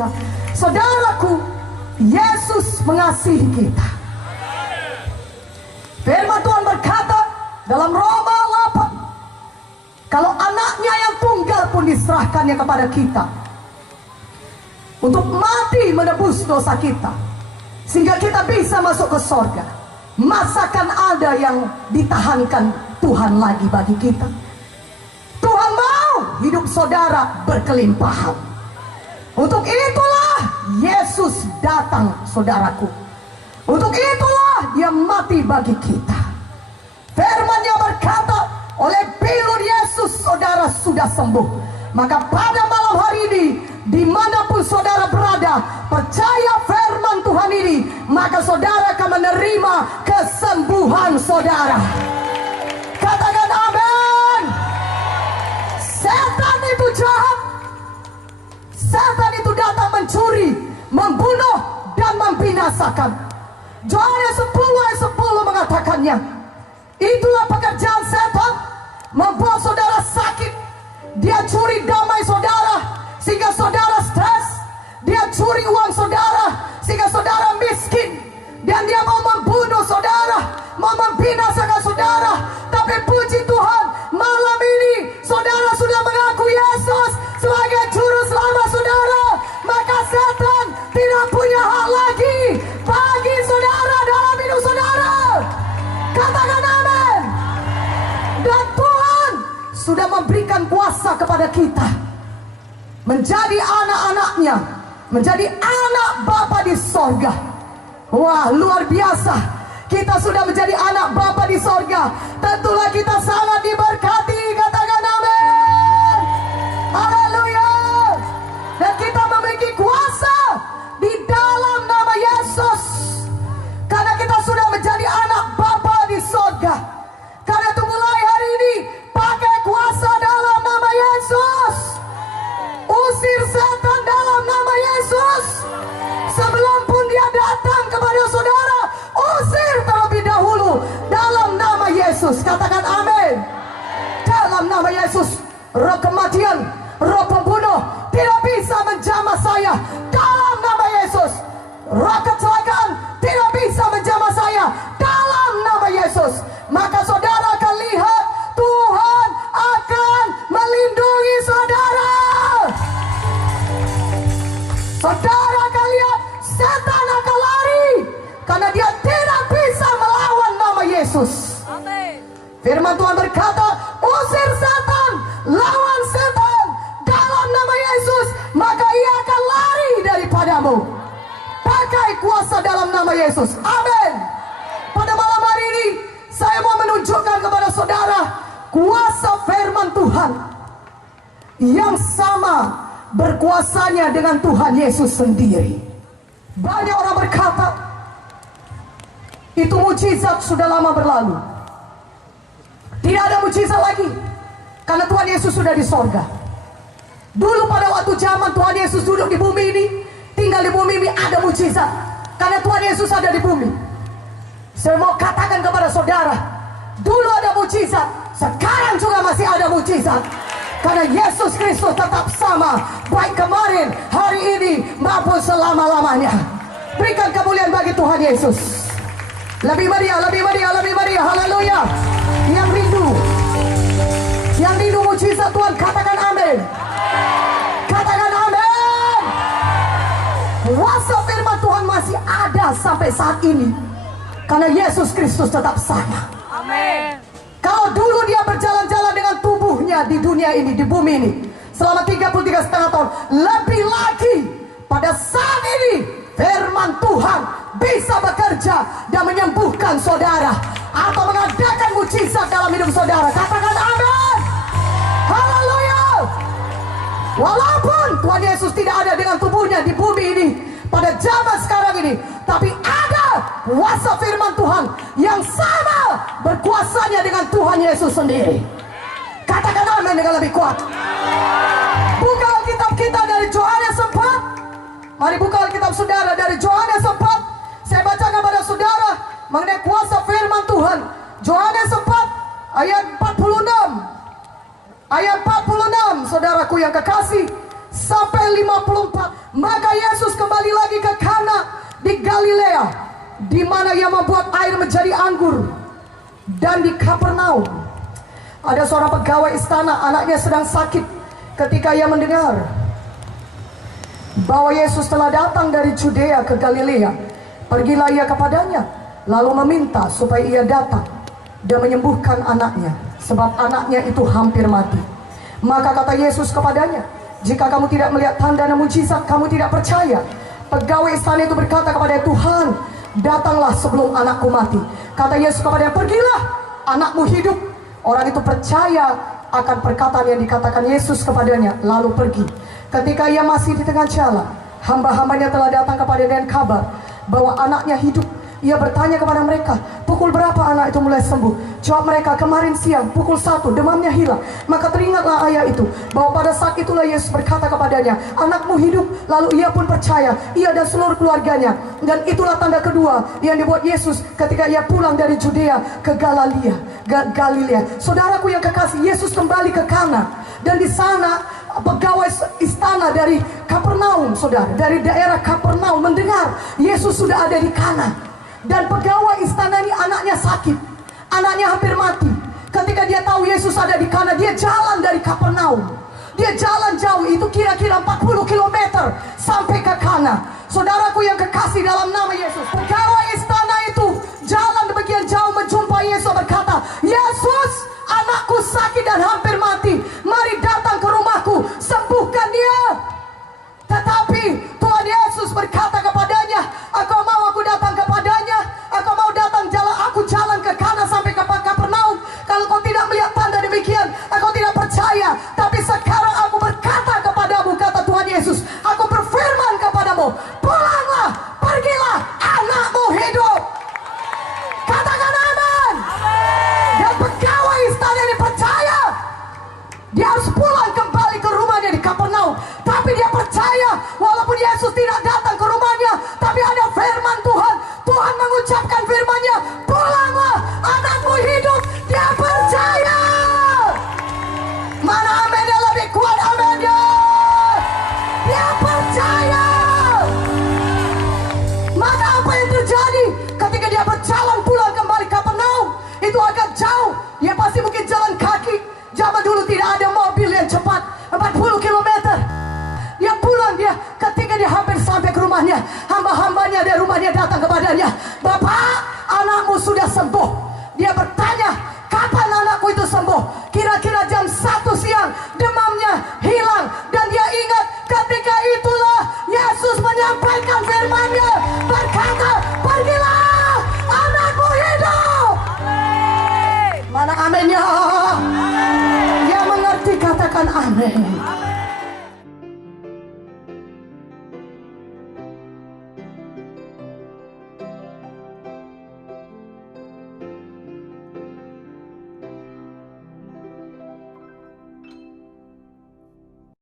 kasihan. Saudaraku, Yesus mengasihi kita. Firman Tuhan berkata dalam Roma 8, kalau anaknya yang tunggal pun diserahkannya kepada kita untuk mati menebus dosa kita, sehingga kita bisa masuk ke sorga, masakan ada yang ditahankan Tuhan lagi bagi kita? Tuhan mau hidup saudara berkelimpahan. Untuk itulah Yesus datang, saudaraku. Untuk itulah Dia mati bagi kita. Firman-Nya berkata, oleh pilur Yesus saudara sudah sembuh. Maka pada malam hari ini, dimanapun saudara berada, percaya firman Tuhan ini, maka saudara akan menerima kesembuhan saudara. Katakan amin. Setan itu jahat. Setan itu datang mencuri, membunuh, dan membinasakan. Yohanes 10 ayat 10 mengatakannya. Itulah pekerjaan setan, membuat saudara sakit. Dia curi damai saudara sehingga saudara stres. Dia curi uang saudara sehingga saudara miskin. Dan dia mau membunuh saudara, mau membinasakan saudara. Tapi puji Tuhan, malam ini saudara sudah mengaku Yesus sebagai juru selamat saudara. Maka setan tidak punya hak lagi bagi saudara dalam hidup saudara. Katakan amin. Dan Tuhan sudah memberikan kuasa kepada kita menjadi anak-anaknya, menjadi anak Bapa di sorga. Wah, luar biasa. Kita sudah menjadi anak Bapa di sorga. Tentulah kita sangat diberkati. Katakan amin. Haleluya. Dan kita memiliki kuasa di dalam nama Yesus, karena kita sudah menjadi anak Bapa di sorga. Karena itu mulai hari ini, pakai kuasa dalam nama Yesus. Usir setan dalam nama Yesus. Sebelum pun dia datang kepada saudara, usir terlebih dahulu dalam nama Yesus. Katakan amin. Dalam nama Yesus, roh kematian, roh pembunuh tidak bisa menjamah saya. Dalam nama Yesus, roh kecelakaan tidak bisa menjamah saya. Dalam nama Yesus. Maka saudara akan lihat Tuhan akan melindungi saudara. Saudara akan lihat setan akan lari, karena dia tidak bisa melawan nama Yesus. Amin. Firman Tuhan berkata, usir setan, lawan setan dalam nama Yesus, maka ia akan lari daripadamu. Pakai kuasa dalam nama Yesus. Amin. Pada malam hari ini, saya mau menunjukkan kepada saudara kuasa firman Tuhan yang sama berkuasanya dengan Tuhan Yesus sendiri. Banyak orang berkata, itu mujizat sudah lama berlalu. Tidak ada mujizat lagi, karena Tuhan Yesus sudah di sorga. Dulu pada waktu zaman Tuhan Yesus duduk di bumi ini, tinggal di bumi ini, ada mujizat, karena Tuhan Yesus ada di bumi. Saya mau katakan kepada saudara, dulu ada mujizat, sekarang juga masih ada mujizat. Karena Yesus Kristus tetap sama, baik kemarin, hari ini, maupun selama-lamanya. Berikan kemuliaan bagi Tuhan Yesus. Lebih meriah, lebih meriah, lebih meriah. Haleluya. Yang rindu mujizat Tuhan, katakan amin. Katakan amin. Kuasa firman Tuhan masih ada sampai saat ini, karena Yesus Kristus tetap sama. Amin. Kalau dulu dia berjalan-jalan dengan tubuhnya di dunia ini, di bumi ini, selama 33,5 tahun, lebih lagi pada saat ini firman Tuhan bisa bekerja dan menyembuhkan saudara, atau mengadakan mujizat dalam hidup saudara. Katakan amin. Haleluya. Walaupun Tuhan Yesus tidak ada dengan tubuhnya di bumi ini pada zaman sekarang ini, tapi ada kuasa firman Tuhan yang sama berkuasanya dengan Tuhan Yesus sendiri. Katakan amin dengan lebih kuat. Buka Alkitab kita dari Yohanes 4. Mari buka Alkitab saudara dari Yohanes 4. Saya bacakan kepada saudara mengenai kuasa firman Tuhan. Yohanes 4 ayat 46. Ayat 46, saudaraku yang kekasih, sampai 54. Maka Yesus kembali lagi ke Kana di Galilea, di mana ia membuat air menjadi anggur. Dan di Kapernaum ada seorang pegawai istana, anaknya sedang sakit. Ketika ia mendengar bahwa Yesus telah datang dari Judea ke Galilea, pergilah ia kepadanya, lalu meminta supaya ia datang dan menyembuhkan anaknya, sebab anaknya itu hampir mati. Maka kata Yesus kepadanya, jika kamu tidak melihat tanda dan mujizat, kamu tidak percaya. Pegawai istana itu berkata kepada Tuhan, datanglah sebelum anakku mati. Kata Yesus kepadanya, pergilah, anakmu hidup. Orang itu percaya akan perkataan yang dikatakan Yesus kepadanya, lalu pergi. Ketika ia masih di tengah jalan, hamba-hambanya telah datang kepadanya dengan kabar bahwa anaknya hidup. Ia bertanya kepada mereka, pukul berapa anak itu mulai sembuh? Jawab mereka, kemarin siang pukul 1, demamnya hilang. Maka teringatlah ayah itu bahwa pada saat itulah Yesus berkata kepadanya, anakmu hidup. Lalu ia pun percaya, ia dan seluruh keluarganya. Dan itulah tanda kedua yang dibuat Yesus ketika ia pulang dari Judea ke Galilea. Saudaraku yang kekasih, Yesus kembali ke Kana. Dan di sana pegawai istana dari Kapernaum, saudara, dari daerah Kapernaum mendengar Yesus sudah ada di Kana. Dan pegawai istana ini anaknya sakit, anaknya hampir mati. Ketika dia tahu Yesus ada di Kana, dia jalan dari Kapernaum. Dia jalan jauh, itu kira-kira 40 km sampai ke Kana. Saudaraku yang kekasih dalam nama Yesus, pegawai istana itu jalan demikian jauh menjumpai Yesus, berkata, Yesus, anakku sakit dan hampir mati, mari datang ke rumahku, sembuhkan dia. Tetapi Tuhan Yesus berkata kepadanya, engkau mau aku datang kepadanya? Engkau mau datang aku jalan ke Kana sampai ke Kapernaum? Kalau kau tidak melihat tanda demikian, engkau tidak percaya. Tapi sekarang aku berkata kepadamu, kata Tuhan Yesus, aku berfirman kepadamu, pulanglah, pergilah, anakmu hidup. Katakan amin. Dan pegawai istana ini percaya. Dia harus pulang kembali ke rumahnya di Kapernaum. Tapi dia percaya, walaupun Yesus tidak datang ke rumahnya, tapi ada firman Tuhan. Tuhan mengucapkan firman-Nya, pulanglah, anakmu hidup. Dia percaya. Mana amennya lebih kuat, amennya? Dia percaya. Maka apa yang terjadi ketika dia berjalan pulang kembali ke Kapernaum? Itu agak jauh. Ya pasti mungkin jalan kaki. Zaman dulu tidak ada mobil yang cepat, 40 km. Dia pulang, ketika dia hampir sampai ke rumahnya, hamba-hambanya dari rumahnya datang kepadanya, Bapak, anakmu sudah sembuh. Dia bertanya, kapan anakku itu sembuh? Kira-kira jam 1 siang, demamnya hilang. Dan dia ingat ketika itulah Yesus menyampaikan firman-Nya, berkata, pergilah, anakmu hidup. Mana amennya? Yang mengerti katakan amin.